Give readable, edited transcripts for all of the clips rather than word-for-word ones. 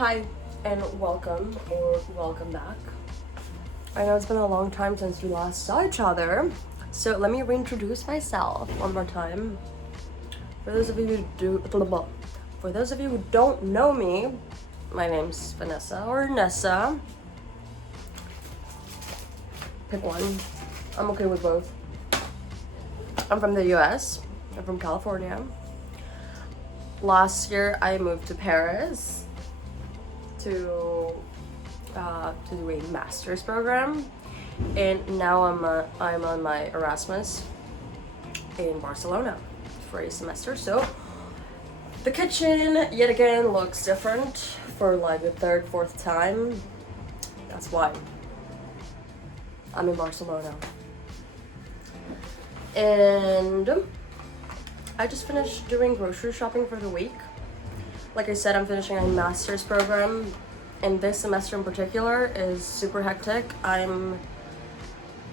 Hi and welcome or welcome back. I know it's been a long time since we last saw each other, so let me reintroduce myself one more time. For those of you who don't know me, my name's Vanessa or Nessa. Pick one. I'm okay with both. I'm from the US. I'm from California. Last year I moved to Paris to do a master's program, and now I'm on my Erasmus in Barcelona for a semester. So the kitchen yet again looks different for like the third, fourth time. That's why I'm in Barcelona. And I just finished doing grocery shopping for the week. Like I said, I'm finishing a master's program, and this semester in particular is super hectic. I'm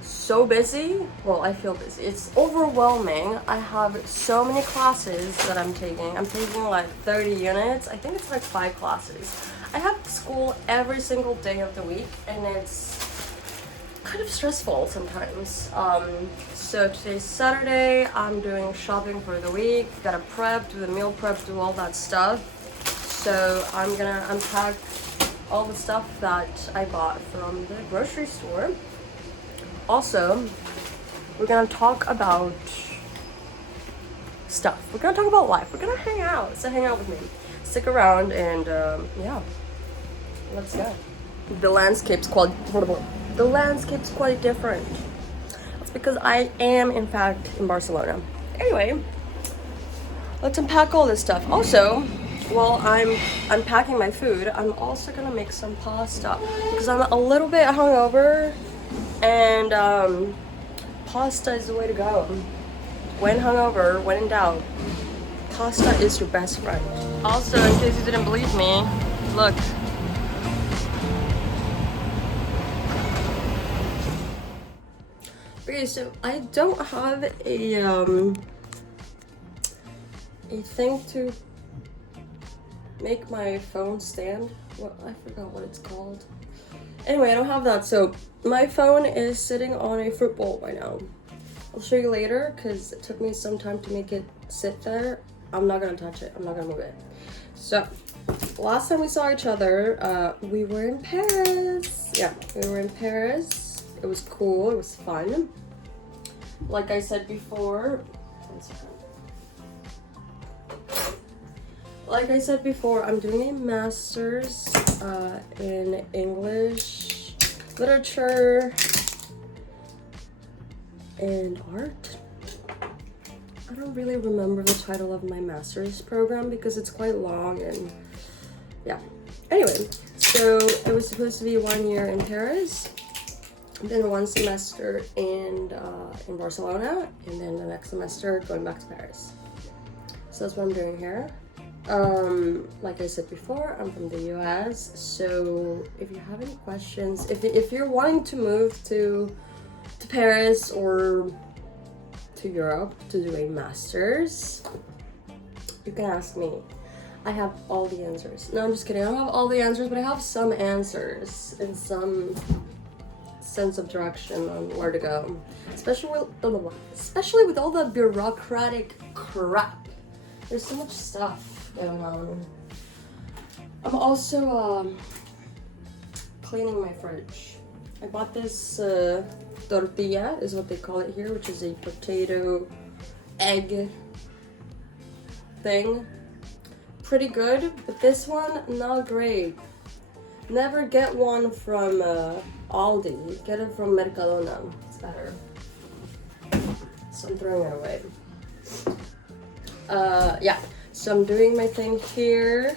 so busy. Well, I feel busy. It's overwhelming. I have so many classes that I'm taking. I'm taking like 30 units. I think it's like 5 classes. I have school every single day of the week, and it's kind of stressful sometimes. So today's Saturday, I'm doing shopping for the week. Gotta prep, do the meal prep, do all that stuff. So I'm gonna unpack all the stuff that I bought from the grocery store. Also, we're gonna talk about stuff. We're gonna talk about life. We're gonna hang out. So hang out with me. Stick around and yeah, let's go. The landscape's quite different. That's because I am in fact in Barcelona. Anyway, let's unpack all this stuff. Also, while I'm unpacking my food, I'm also gonna make some pasta because I'm a little bit hungover, and pasta is the way to go. When hungover, when in doubt, pasta is your best friend. Also, in case you didn't believe me, look. Okay, so I don't have a thing to make my phone stand. What, I forgot what it's called. Anyway, I don't have that, so my phone is sitting on a fruit bowl right now. I'll show you later because it took me some time to make it sit there. I'm not gonna touch it. I'm not gonna move it. So, last time we saw each other, we were in Paris. Yeah, we were in Paris. It was cool. It was fun. Like I said before, one second. Like I said before, I'm doing a master's in English, literature, and art. I don't really remember the title of my master's program because it's quite long, and yeah. Anyway, so it was supposed to be 1 year in Paris, then 1 semester in Barcelona, and then the next semester going back to Paris. So that's what I'm doing here. Like I said before, I'm from the US, so if you have any questions, if you're wanting to move to Paris or to Europe to do a master's, you can ask me. I have all the answers. No, I'm just kidding. I don't have all the answers, but I have some answers and some sense of direction on where to go, especially with all the bureaucratic crap. There's so much stuff going on. I'm also cleaning my fridge. I bought this tortilla, is what they call it here, which is a potato egg thing. Pretty good, but this one not great. Never get one from Aldi. Get it from Mercadona. It's better. So I'm throwing it away. Yeah. So I'm doing my thing here.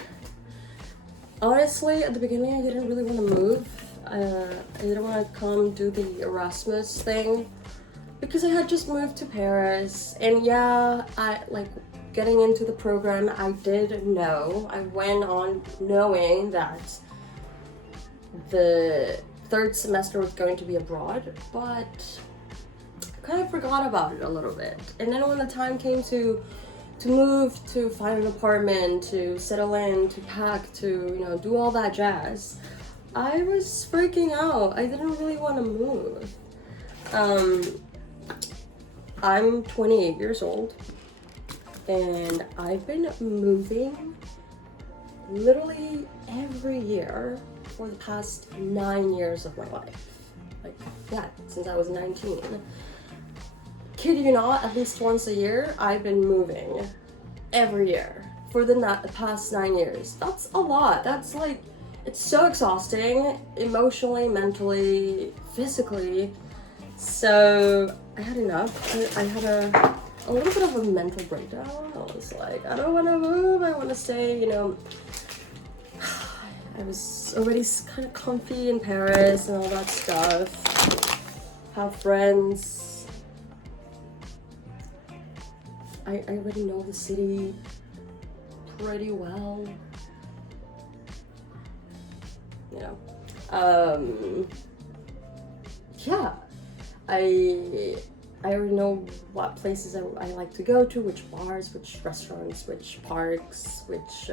Honestly, at the beginning, I didn't really want to move. I didn't want to come do the Erasmus thing because I had just moved to Paris. And yeah, I like getting into the program. I did know. I went on knowing that the 3rd semester was going to be abroad, but I kind of forgot about it a little bit. And then when the time came to to move, to find an apartment, to settle in, to pack, to, you know, do all that jazz, I was freaking out. I didn't really want to move. I'm 28 years old, and I've been moving literally every year for the past 9 years of my life. Like, yeah, since I was 19. Kid you not, at least once a year, I've been moving every year for the past 9 years. That's a lot. That's like, it's so exhausting, emotionally, mentally, physically. So I had enough. I had a little bit of a mental breakdown. I was like, I don't want to move. I want to stay, you know. I was already kind of comfy in Paris and all that stuff. Have friends. I already know the city pretty well. You know. Yeah. I already know what places I like to go to, which bars, which restaurants, which parks, which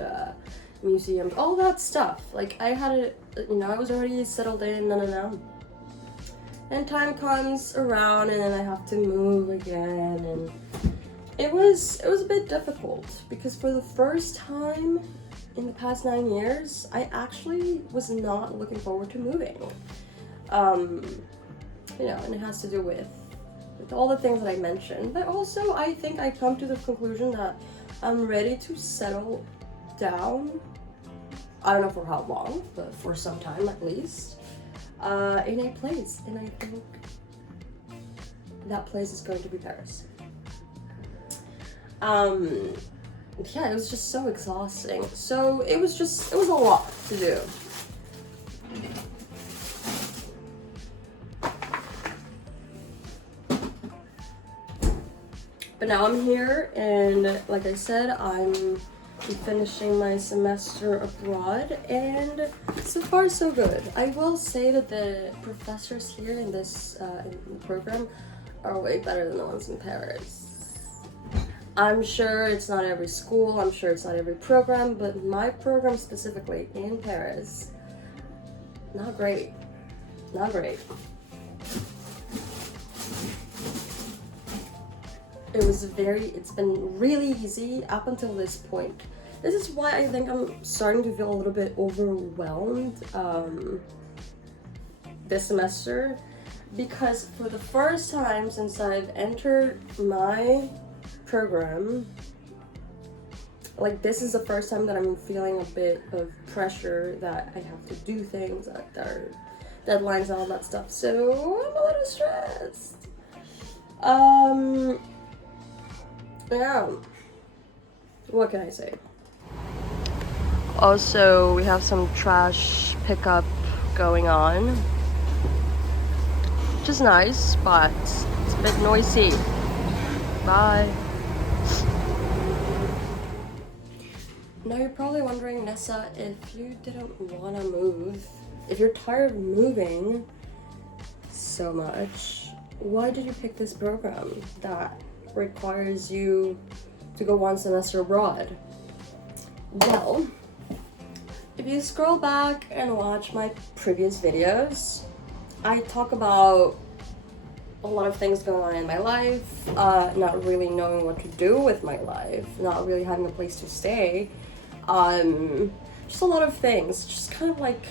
museums, all that stuff. Like, I had you know, I was already settled in, and time comes around, and then I have to move again, and it was a bit difficult, because for the first time in the past 9 years, I actually was not looking forward to moving. You know, and it has to do with all the things that I mentioned, but also I think I come to the conclusion that I'm ready to settle down. I don't know for how long, but for some time at least, in a place, and I think that place is going to be Paris. Yeah, it was just so exhausting. So it was a lot to do. But now I'm here, and like I said, I'm finishing my semester abroad, and so far so good. I will say that the professors here in this in the program are way better than the ones in Paris. I'm sure it's not every school, I'm sure it's not every program, but my program specifically in Paris, not great. Not great. It's been really easy up until this point. This is why I think I'm starting to feel a little bit overwhelmed this semester, because for the first time since I've entered my program, like, this is the first time that I'm feeling a bit of pressure that I have to do things that are deadlines and all that stuff, so I'm a little stressed. Yeah, what can I say? Also, we have some trash pickup going on, which is nice, but it's a bit noisy. Bye. Now you're probably wondering, Nessa, if you didn't want to move, if you're tired of moving so much, why did you pick this program that requires you to go one semester abroad? Well, if you scroll back and watch my previous videos, I talk about a lot of things going on in my life, not really knowing what to do with my life, not really having a place to stay, just a lot of things, just kind of like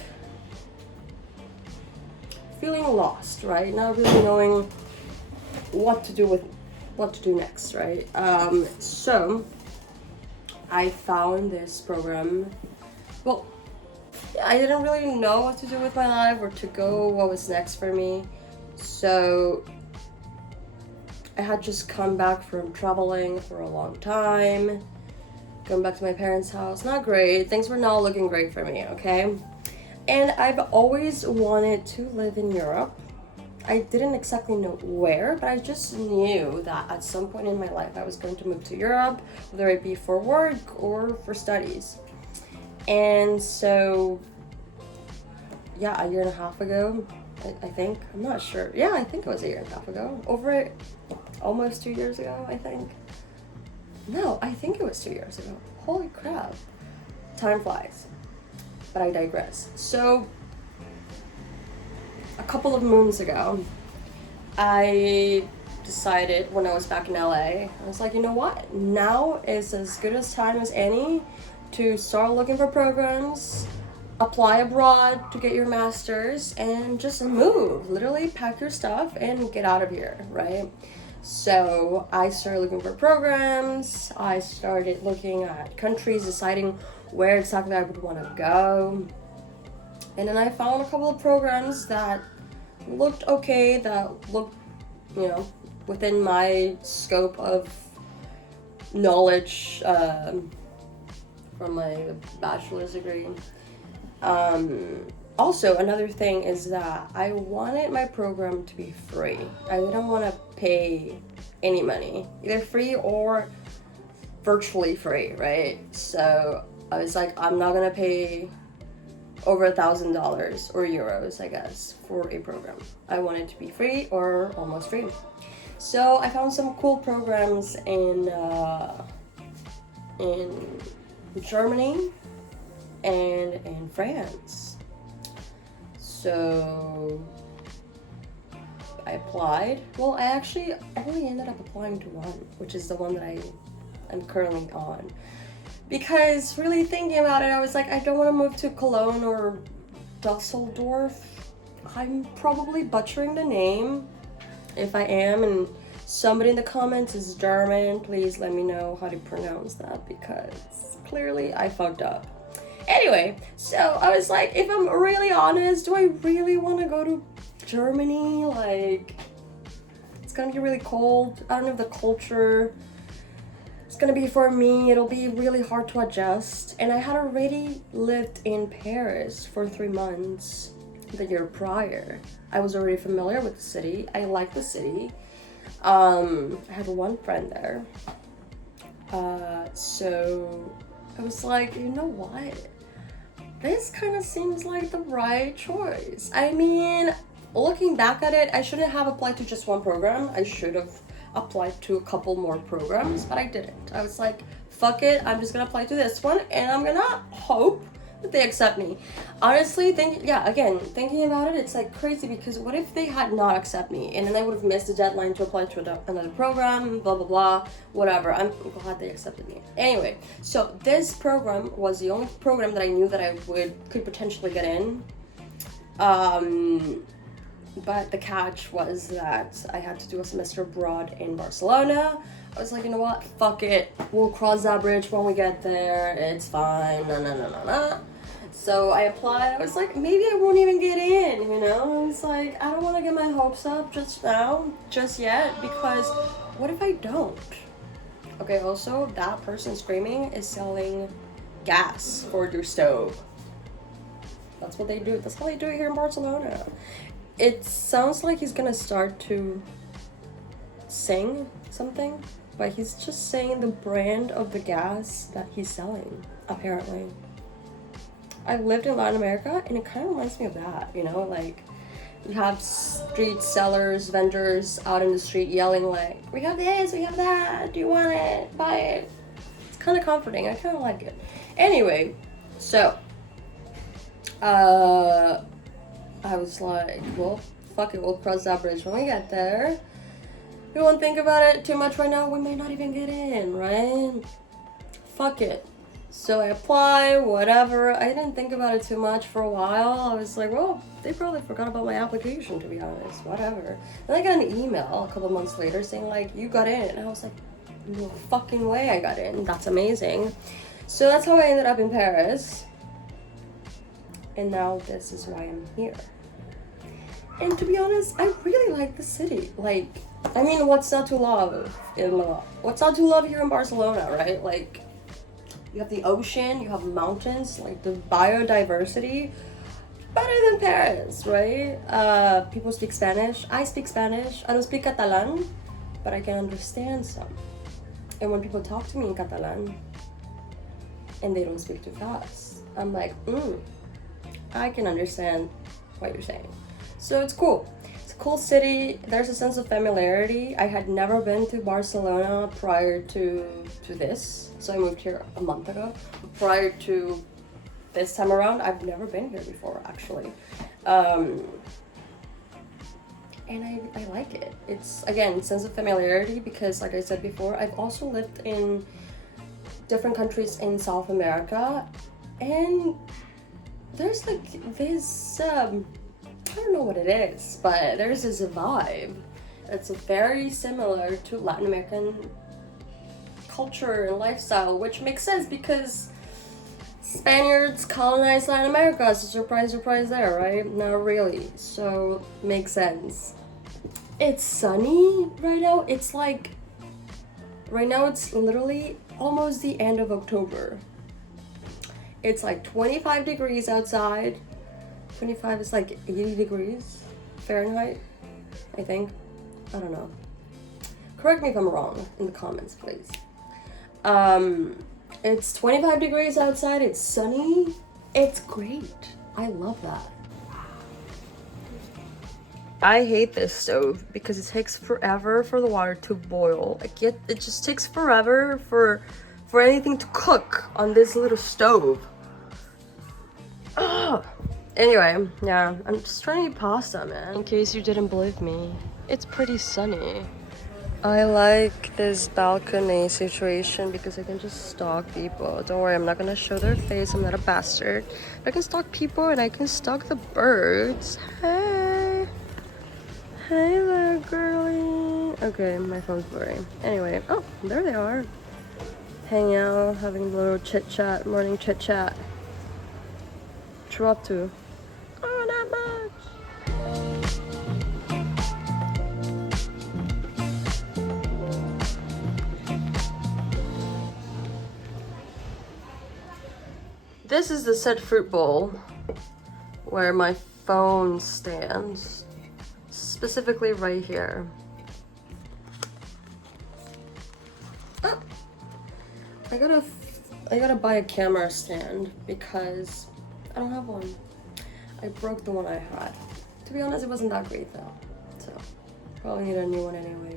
feeling lost, right? Not really knowing what to do next, right? So I found this program. Well, yeah, I didn't really know what to do with my life, where to go, what was next for me. So I had just come back from traveling for a long time, going back to my parents' house. Not great. Things were not looking great for me, okay? And I've always wanted to live in Europe. I didn't exactly know where, but I just knew that at some point in my life I was going to move to Europe, whether it be for work or for studies. And so, yeah, a year and a half ago, I think, I'm not sure. Yeah, I think it was a year and a half ago. Almost 2 years ago, I think. No, I think it was 2 years ago. Holy crap. Time flies. But I digress. So, a couple of moons ago, I decided when I was back in LA, I was like, you know what? Now is as good a time as any to start looking for programs, apply abroad to get your master's, and just move. Literally pack your stuff and get out of here, right? So I started looking for programs. I started looking at countries, deciding where exactly I would want to go. And then I found a couple of programs that looked okay, that looked, within my scope of knowledge from my bachelor's degree. Also, another thing is that I wanted my program to be free. I didn't want to pay any money, either free or virtually free, right? So I was like, I'm not gonna pay over $1,000 or euros, I guess, for a program. I want it to be free or almost free. So I found some cool programs in Germany and in France. So I applied. Well, I only ended up applying to one, which is the one that I'm currently on. Because really thinking about it, I was like, I don't want to move to Cologne or Dusseldorf. I'm probably butchering the name. If I am, and somebody in the comments is German, please let me know how to pronounce that, because clearly I fucked up. Anyway, so I was like, if I'm really honest, do I really want to go to Germany? Like, it's gonna be really cold. I don't know if the culture is gonna be for me. It'll be really hard to adjust. And I had already lived in Paris for 3 months the year prior. I was already familiar with the city. I like the city. I had one friend there. So I was like, you know what? This kind of seems like the right choice. I mean, looking back at it, I shouldn't have applied to just one program. I should have applied to a couple more programs, but I didn't. I was like, fuck it, I'm just gonna apply to this one, and I'm gonna hope that they accept me. Honestly, thinking about it, it's like crazy, because what if they had not accepted me, and then I would have missed the deadline to apply to another program, blah blah blah, whatever. I'm glad they accepted me. Anyway, so this program was the only program that I knew that I could potentially get in. But the catch was that I had to do a semester abroad in Barcelona. I was like, you know what? Fuck it. We'll cross that bridge when we get there. It's fine. No. So I applied. I was like, maybe I won't even get in, I was like, I don't want to get my hopes up just yet, because what if I don't? Okay, also, that person screaming is selling gas for their stove. That's what they do. That's how they do it here in Barcelona. It sounds like he's gonna start to sing something, but he's just saying the brand of the gas that he's selling, apparently. I lived in Latin America, and it kind of reminds me of that, like, you have street sellers, vendors out in the street yelling like, we have this, we have that, do you want it, buy it. It's kind of comforting. I kind of like it. Anyway, so I was like, well, fuck it, we'll cross that bridge when we get there. We won't think about it too much right now. We may not even get in, right? Fuck it. So I apply, whatever. I didn't think about it too much for a while. I was like, well, they probably forgot about my application, to be honest. Whatever. Then I got an email a couple months later saying, like, you got in. And I was like, no fucking way I got in. That's amazing. So that's how I ended up in Paris. And now this is why I'm here. And to be honest, I really like the city. Like, I mean, what's not to love What's not to love here in Barcelona, right? Like, you have the ocean, you have mountains, like the biodiversity. Better than Paris, right? People speak Spanish. I speak Spanish. I don't speak Catalan, but I can understand some. And when people talk to me in Catalan and they don't speak too fast, I'm like, I can understand what you're saying. So it's cool. It's cool city. There's a sense of familiarity. I had never been to Barcelona prior to this, so I moved here a month ago. Prior to this time around, I've never been here before, actually. And I like it. It's, again, sense of familiarity because, like I said before, I've also lived in different countries in South America, and there's like this, I don't know what it is, but there's this vibe that's very similar to Latin American culture and lifestyle, which makes sense because Spaniards colonized Latin America, so surprise, surprise there, right? Not really, so makes sense. It's sunny right now. It's like, right now it's literally almost the end of October. It's like 25 degrees outside. 25 is like 80 degrees Fahrenheit, I think. I don't know. Correct me if I'm wrong in the comments, please. It's 25 degrees outside, it's sunny. It's great. I love that. I hate this stove because it takes forever for the water to boil. Like it just takes forever for anything to cook on this little stove. Ugh. Anyway, yeah, I'm just trying to eat pasta, man. In case you didn't believe me, it's pretty sunny. I like this balcony situation because I can just stalk people. Don't worry, I'm not gonna show their face. I'm not a bastard. I can stalk people and I can stalk the birds. Hey. Hey there, girlie. Okay, my phone's blurry. Anyway, oh, there they are. Hanging out, having a little chit-chat, morning chit-chat. What you up to? Oh, not much. This is the set fruit bowl where my phone stands. Specifically right here. Oh, I gotta buy a camera stand because I don't have one. I broke the one I had. To be honest, it wasn't that great though. So probably need a new one anyway.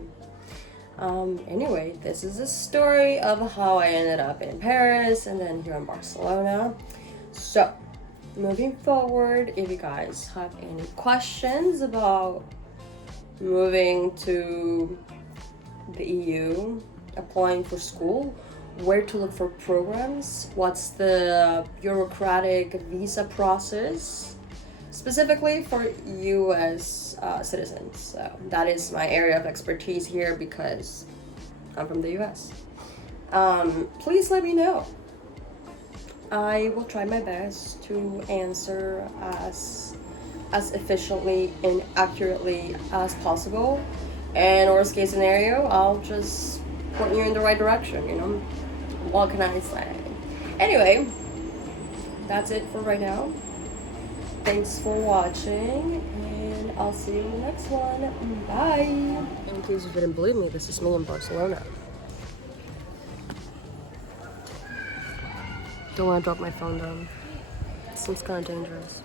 Anyway, this is a story of how I ended up in Paris and then here in Barcelona. So moving forward, if you guys have any questions about moving to the EU, applying for school, where to look for programs, what's the bureaucratic visa process, specifically for US citizens. So that is my area of expertise here because I'm from the US. Please let me know. I will try my best to answer as efficiently and accurately as possible. And worst case scenario, I'll just point you in the right direction, you know? What can I say? Anyway, that's it for right now. Thanks for watching, and I'll see you in the next one. Bye! In case you didn't believe me, this is me in Barcelona. Don't want to drop my phone down. It seems kind of dangerous.